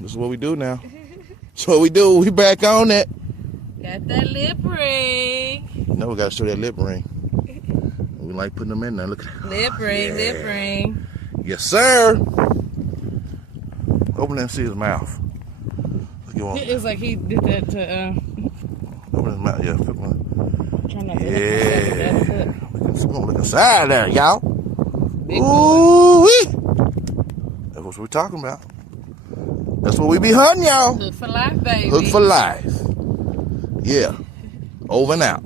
This is what we do now. That's what we do. We back on it. Got that lip ring. You know we gotta show that lip ring. We like putting them in there. Look at that. Lip ring, yeah. lip ring. Yes, sir. Open and see his mouth. It's like he did that to open his mouth, yeah. Trying not to Yeah. Look inside there, y'all. Big Ooh wee. That's what we're talking about. That's what we be hunting, y'all. Hook for life, baby. Hook for life. Yeah. Over and out.